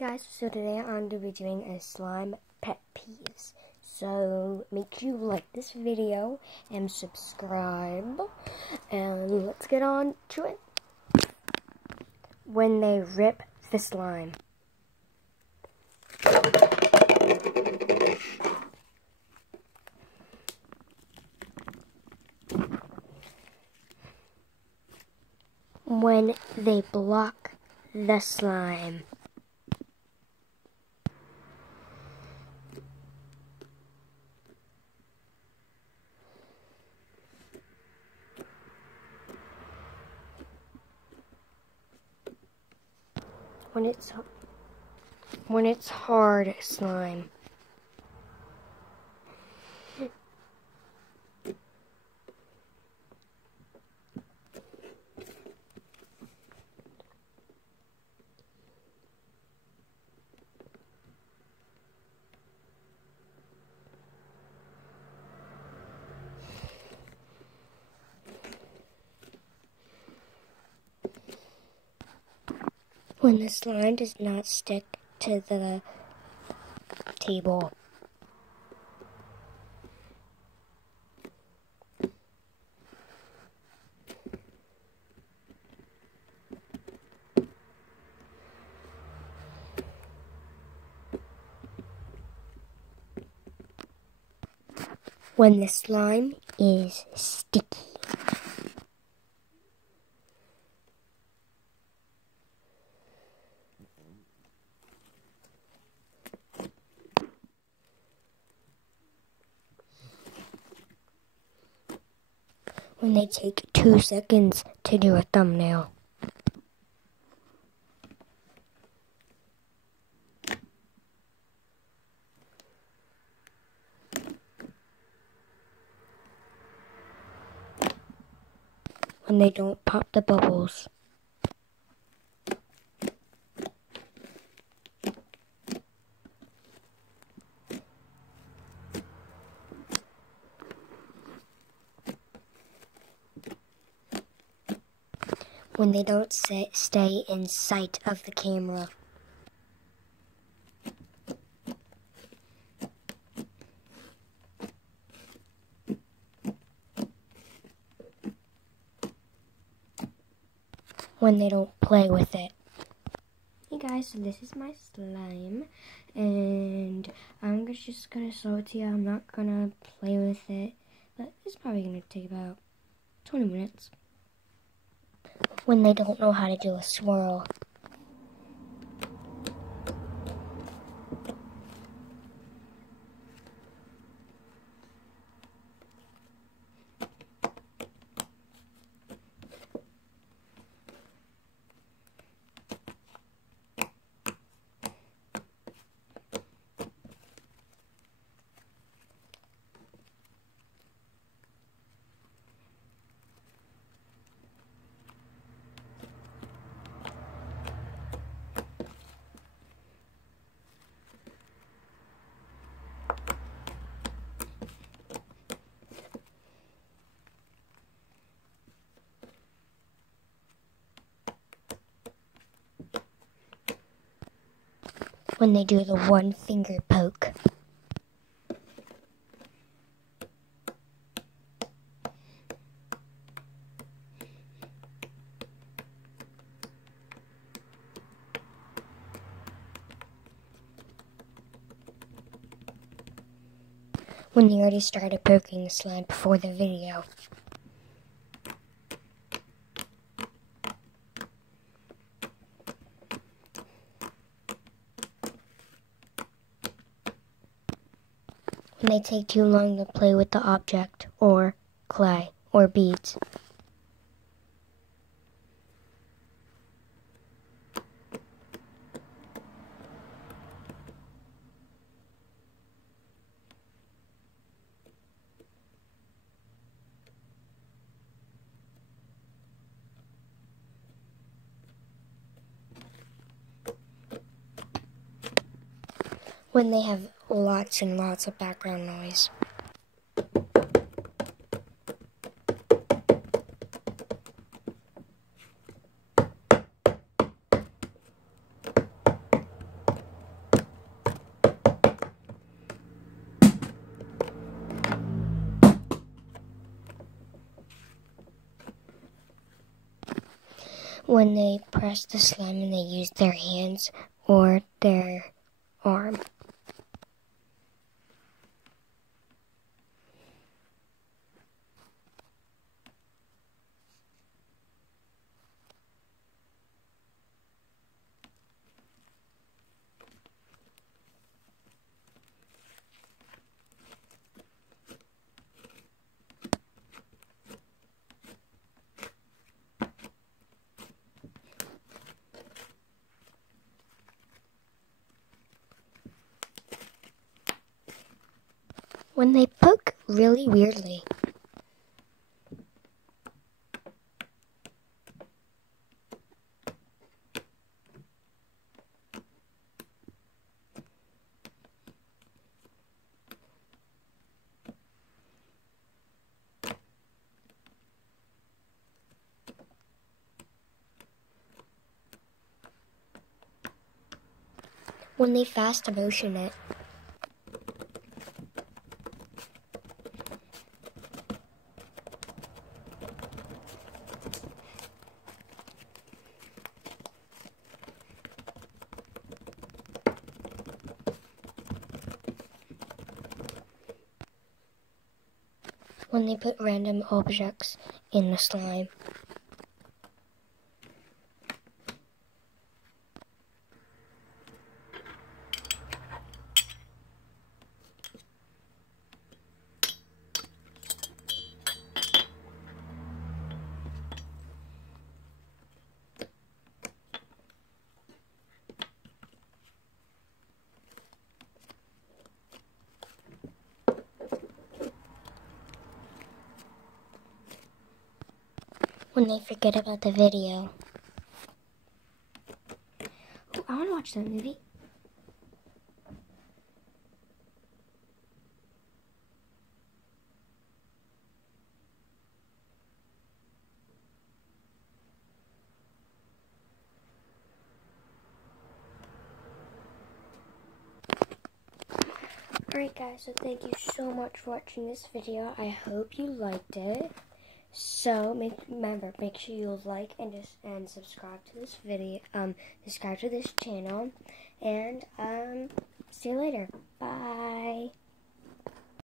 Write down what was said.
Guys, so today I'm going to be doing a slime pet peeves. So make sure you like this video and subscribe, and let's get on to it. When they rip the slime. When they block the slime. When it's hard slime. When the slime does not stick to the table. When the slime is sticky. When they take 2 seconds to do a thumbnail. When they don't pop the bubbles. When they don't stay in sight of the camera. When they don't play with it. Hey guys, so this is my slime, and I'm just gonna show it to you. I'm not gonna play with it, but it's probably gonna take about 20 minutes. When they don't know how to do a swirl. When they do the 1 finger poke. When they already started poking the slime before the video. When they take too long to play with the object, or clay, or beads. When they have lots and lots of background noise. when they press the slime and they use their hands or their arm. When they poke really weirdly. When they fast motion it. When they put random objects in the slime. When they forget about the video. Oh, I want to watch that movie. Alright guys, so thank you so much for watching this video. I hope you liked it. So remember, make sure you like and subscribe to this video, subscribe to this channel, and see you later. Bye.